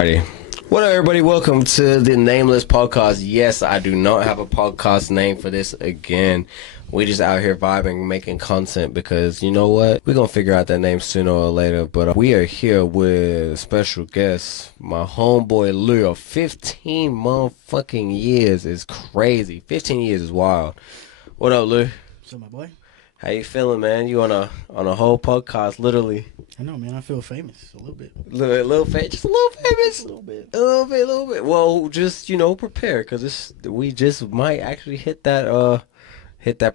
Alrighty. What up, everybody? Welcome to the Nameless Podcast. Yes, I do not have a podcast name for this again. We just out here vibing, making content because you know what? We're going to figure out that name sooner or later. But we are here with special guests. My homeboy Lou of 15 motherfucking years is crazy. 15 years is wild. What up, Lou? What's up, my boy? How you feeling, man? You on a whole podcast, literally. I know, man. I feel famous a little bit. Little famous, just a little famous, A little bit. a little bit. Well, just prepare because we just might actually hit that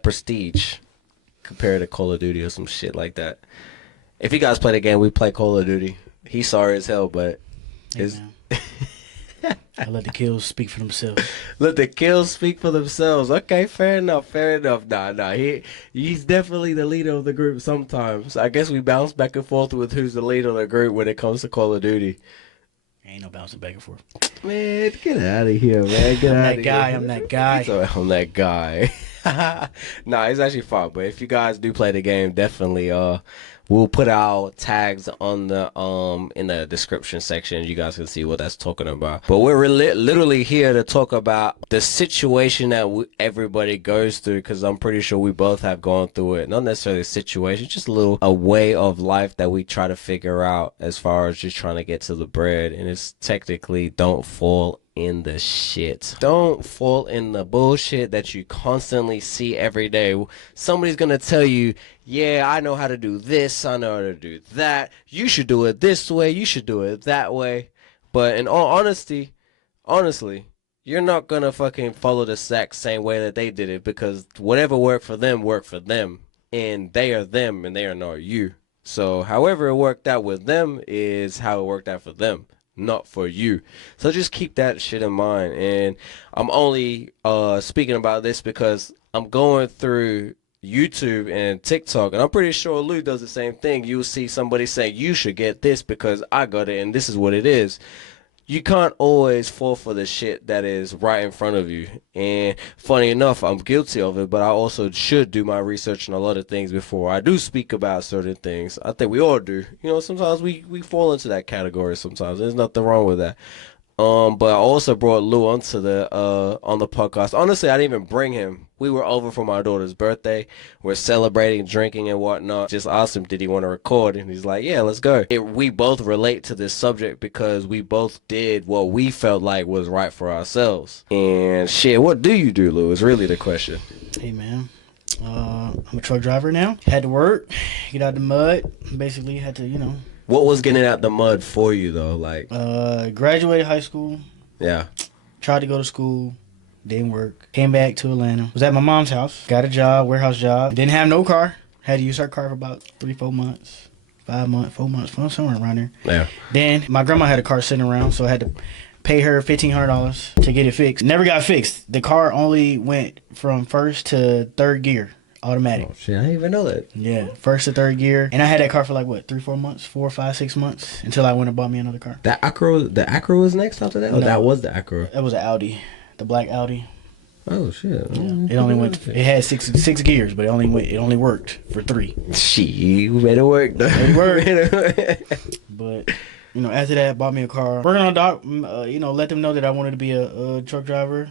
prestige compared to Call of Duty or some shit like that. If you guys play the game, we play Call of Duty. He's sorry as hell, but it's. I let the kills speak for themselves. Let the kills speak for themselves. Okay, fair enough. Nah. He's definitely the leader of the group sometimes. I guess we bounce back and forth with who's the leader of the group when it comes to Call of Duty. Ain't no bouncing back and forth. Man, get out of here, man. I'm that guy. I'm that guy. Nah, it's actually fun. But if you guys do play the game, definitely we'll put our tags on the in the description section. You guys can see what that's talking about. But we're literally here to talk about the situation that everybody goes through, because I'm pretty sure we both have gone through it. Not necessarily a situation, just a way of life that we try to figure out as far as just trying to get to the bread. And it's technically don't fall in the shit. Don't fall in the bullshit that you constantly see every day. Somebody's gonna tell you, yeah, I know how to do this, I know how to do that. You should do it this way, you should do it that way. But in all honesty, you're not gonna fucking follow the exact same way that they did it, because whatever worked for them. And they are them and they are not you. So however it worked out with them is how it worked out for them, not for you. So just keep that shit in mind. And I'm only speaking about this because I'm going through YouTube and TikTok, and I'm pretty sure Lou does the same thing. You'll see somebody saying, you should get this because I got it and this is what it is. You can't always fall for the shit that is right in front of you. And funny enough, I'm guilty of it, but I also should do my research on a lot of things before I do speak about certain things. I think we all do. You know, sometimes we fall into that category sometimes. There's nothing wrong with that. But I also brought Lou onto the on the podcast. Honestly, I didn't even bring him. We were over for my daughter's birthday. We're celebrating, drinking, and whatnot. Just asked him, did he want to record? And he's like, yeah, let's go. We both relate to this subject because we both did what we felt like was right for ourselves. And shit, what do you do, Lou? Is really the question. Hey, man. I'm a truck driver now. Had to work, get out the mud. Basically, had to, What was getting out the mud for you, though? Like, graduated high school. Yeah. Tried to go to school. Didn't work. Came back to Atlanta. Was at my mom's house. Got a job, warehouse job. Didn't have no car. Had to use her car for about 3-4 months. 5 months, 4 months, somewhere around there. Yeah. Then my grandma had a car sitting around, so I had to pay her $1,500 to get it fixed. Never got fixed. The car only went from first to third gear. Automatic. Oh, shit, I didn't even know that. Yeah, first to third gear. And I had that car for like, 3-4 months? 4, 5, 6 months? Until I went and bought me another car. The Acura was next after that? Oh, No. that was the Acura. That was an Audi. The black Audi. Oh, shit. Yeah. It only went, it had six gears, but it only worked for 3. Shit, you better work though. It worked. But, after that, bought me a car. Working on a dock, let them know that I wanted to be a truck driver.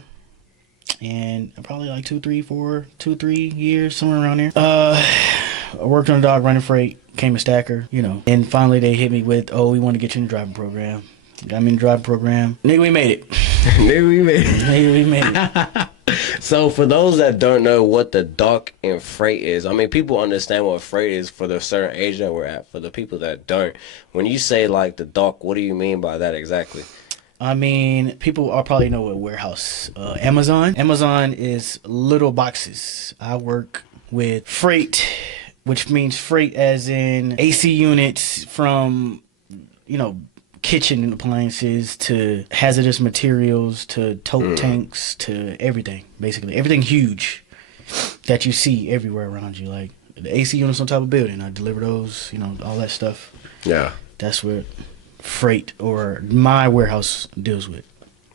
And probably like 2-3 years, somewhere around there. I worked on a dock running freight, came a stacker, And finally they hit me with, we want to get you in the driving program. Got me in the driving program. Nigga, we made it. Nigga, we made it. So for those that don't know what the dock and freight is, I mean, people understand what freight is for the certain age that we're at. For the people that don't, when you say like the dock, what do you mean by that exactly? I mean, people all probably know what warehouse. Amazon. Amazon is little boxes. I work with freight, which means freight as in AC units from, kitchen appliances to hazardous materials to tote tanks to everything, basically. Everything huge that you see everywhere around you. Like the AC units on top of a building. I deliver those, all that stuff. Yeah. That's what freight or my warehouse deals with.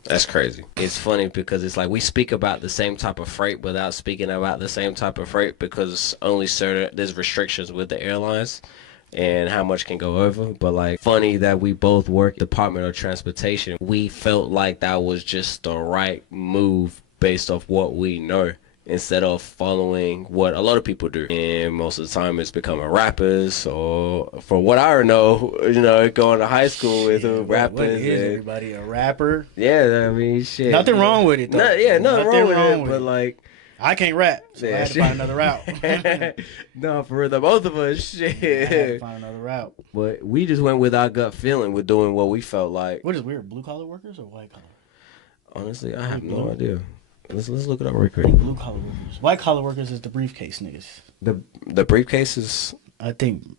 That's crazy. It's funny because it's like we speak about the same type of freight without speaking about the same type of freight because only there's restrictions with the airlines. and how much can go over. But like, funny that we both work Department of Transportation. We felt like that was just the right move based off what we know, instead of following what a lot of people do. And most of the time it's becoming rappers, or from what I know, going to high school with rappers. What is everybody a rapper? Yeah, I mean, shit. Nothing wrong with it, though. Nothing wrong with it, but like, I can't rap, so I had to find another route. No, for real, the both of us, shit. I had to find another route. But we just went with our gut feeling with doing what we felt like. What is weird, blue collar workers or white collar? Honestly, I have no idea. Let's look it up real quick. I think blue collar workers. White collar workers is the briefcase niggas. The briefcase is. I think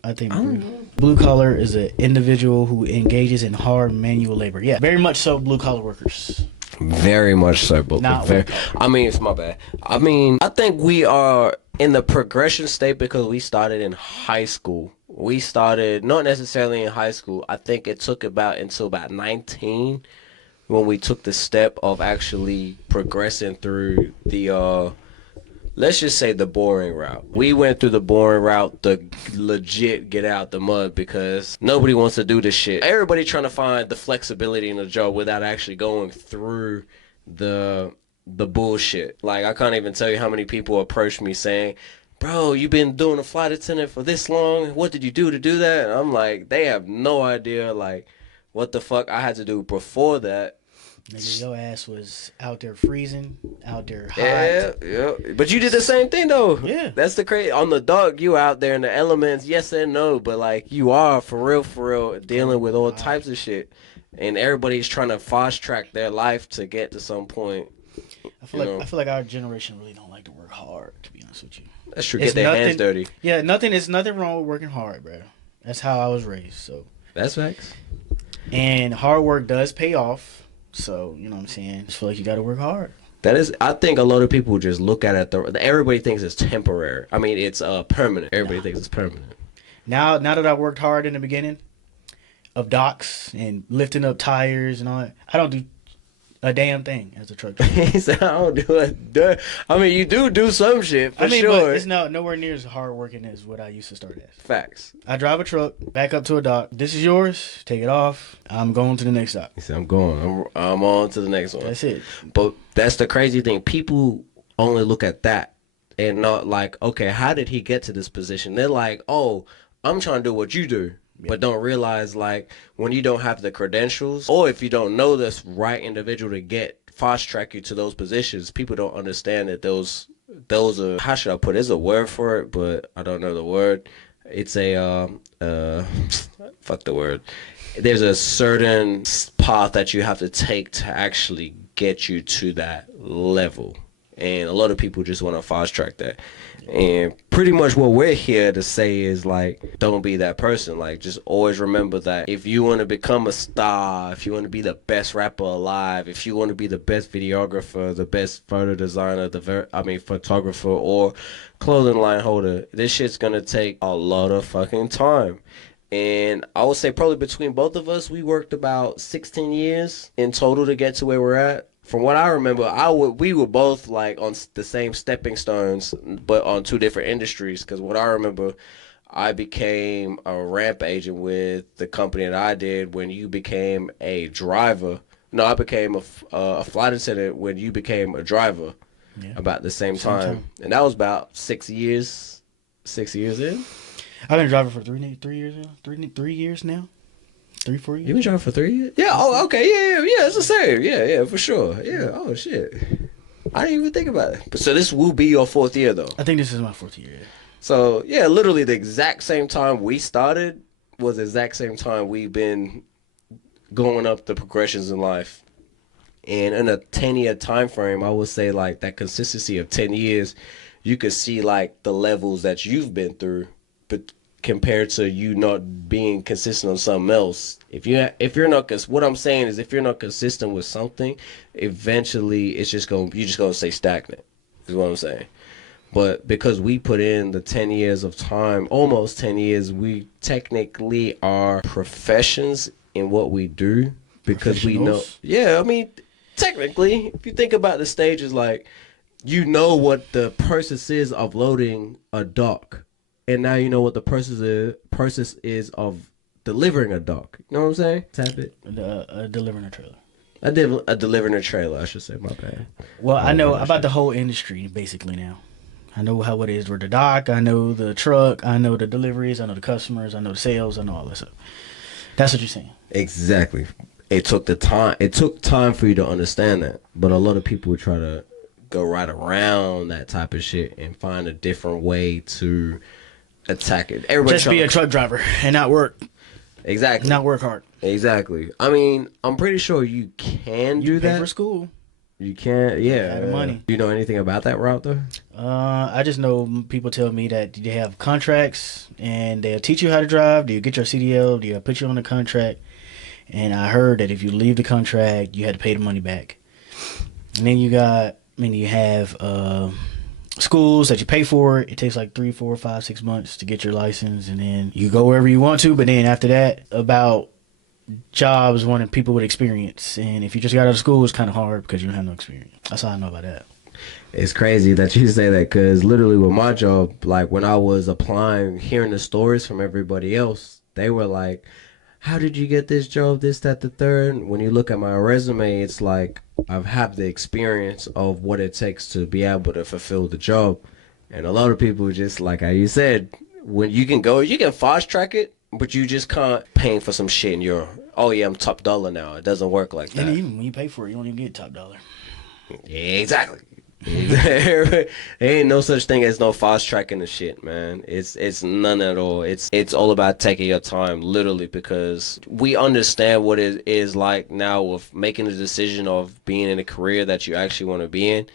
blue collar is an individual who engages in hard manual labor. Yeah, very much so. Blue collar workers. Very much so, but I mean, it's my bad. I mean, I think we are in the progression state because we started in high school. We started not necessarily in high school. I think it took until about 19 when we took the step of actually progressing through the let's just say the boring route. We went through the boring route to legit get out the mud because nobody wants to do this shit. Everybody trying to find the flexibility in the job without actually going through the bullshit. Like, I can't even tell you how many people approach me saying, bro, you've been doing a flight attendant for this long. What did you do to do that? And I'm like, they have no idea, like, what the fuck I had to do before that. Nigga, your ass was out there freezing, out there hot. Yeah. But you did the same thing, though. Yeah. That's the crazy. On the dock, you out there in the elements, yes and no. But, like, you are, for real, dealing with all types of shit. And everybody's trying to fast track their life to get to some point. I feel like our generation really don't like to work hard, to be honest with you. That's true. Get their hands dirty. Yeah, there's nothing wrong with working hard, bro. That's how I was raised, so. That's facts. And hard work does pay off. So, you know what I'm saying? I just feel like you got to work hard. That is, I think a lot of people just look at it. Everybody thinks it's temporary. I mean, it's permanent. Everybody thinks it's permanent. Now that I worked hard in the beginning of docks and lifting up tires and all that, I don't do a damn thing as a truck driver. He said, I don't do it. I mean, you do some shit, for sure. But it's nowhere near as hard working as what I used to start as. Facts. I drive a truck, back up to a dock. This is yours. Take it off. I'm going to the next dock. He said, I'm going. I'm on to the next one. That's it. But that's the crazy thing. People only look at that and not like, okay, how did he get to this position? They're like, oh, I'm trying to do what you do. But don't realize, like, when you don't have the credentials, or if you don't know the right individual to get fast track you to those positions, people don't understand that those are, how should I put it? There's a word for it, but I don't know the word. It's a fuck the word. There's a certain path that you have to take to actually get you to that level. And a lot of people just want to fast track that. And pretty much what we're here to say is, like, don't be that person. Like, just always remember that if you want to become a star, if you want to be the best rapper alive, if you want to be the best videographer, the best photo designer, photographer or clothing line holder, this shit's going to take a lot of fucking time. And I would say probably between both of us, we worked about 16 years in total to get to where we're at. From what I remember, we were both like on the same stepping stones, but on two different industries. Because what I remember, I became a ramp agent with the company that I did when you became a driver. No, I became a flight attendant when you became a driver. Yeah. About the same time. And that was about 6 years. 6 years in. I've been driving for 3 years now. 3 years now. 3, 4 years. You been driving for 3 years? Yeah. Oh, okay. Yeah. It's the same. Yeah, for sure. Yeah. Oh shit. I didn't even think about it. So this will be your 4th year, though. I think this is my 4th year. So yeah, literally the exact same time we started was the exact same time we've been going up the progressions in life. And in a 10-year time frame, I would say, like, that consistency of 10 years, you could see like the levels that you've been through, but compared to you not being consistent on something else. If you're not, what I'm saying is, if you're not consistent with something, eventually you're just gonna stay stagnant. Is what I'm saying. But because we put in the 10 years of time, almost 10 years, we technically are professions in what we do because we know. Yeah, I mean, technically, if you think about the stages, like, you know what the process is of loading a dock. and now you know what the process is of delivering a dog. You know what I'm saying? Tap it. Delivering a trailer. Delivering a trailer, I should say. My bad. Well, I know about Understand. the whole industry basically now. I know how it is with the dock. I know the truck. I know the deliveries. I know the customers. I know the sales. I know all that stuff. That's what you're saying. Exactly. It took the time. It took time for you to understand that, but a lot of people would try to go right around that type of shit and find a different way to attack it. Everybody Just trying be a to truck driver and not work. exactly, Not work hard. exactly. I mean, I'm pretty sure you can You do pay for that. school. You can, Yeah, the yeah. money. Do you know anything about that route though? I just know people tell me that they have contracts and they'll teach you how to drive. Do you get your CDL? Do you put you on the contract? And I heard that if you leave the contract, you had to pay the money back. And then you have schools that you pay for. It takes like 3, 4, 5, 6 months to get your license, and then you go wherever you want to. But then after that, about jobs wanting people with experience. And if you just got out of school, it's kind of hard because you don't have no experience. That's all I know about that. It's crazy that you say that because literally with my job, like when I was applying, hearing the stories from everybody else, they were like, how did you get this job, this, that, the third? When you look at my resume, it's like I've had the experience of what it takes to be able to fulfill the job. And a lot of people just like how you said, when you can go, you can fast track it, but you just can't pay for some shit and you're, oh yeah, I'm top dollar now. It doesn't work like And that. even when you pay for it, you don't even get top dollar. Yeah, exactly. There ain't no such thing as no fast tracking the shit, man. It's none at all. It's all about taking your time, literally, because we understand what it is like now of making the decision of being in a career that you actually want to be in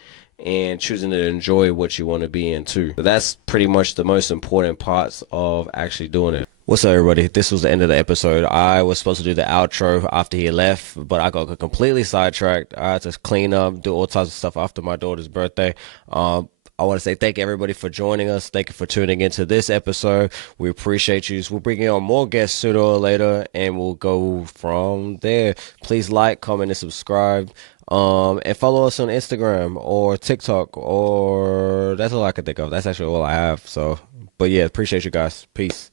and choosing to enjoy what you want to be in too. But that's pretty much the most important parts of actually doing it. What's up, everybody? This was the end of the episode. I was supposed to do the outro after he left, but I got completely sidetracked. I had to clean up, do all types of stuff after my daughter's birthday. I want to say thank you, everybody, for joining us. Thank you for tuning into this episode. We appreciate you. We'll bring on more guests sooner or later, and we'll go from there. Please like, comment, and subscribe. And follow us on Instagram or TikTok, or that's all I can think of. That's actually all I have. So, but yeah, appreciate you guys. Peace.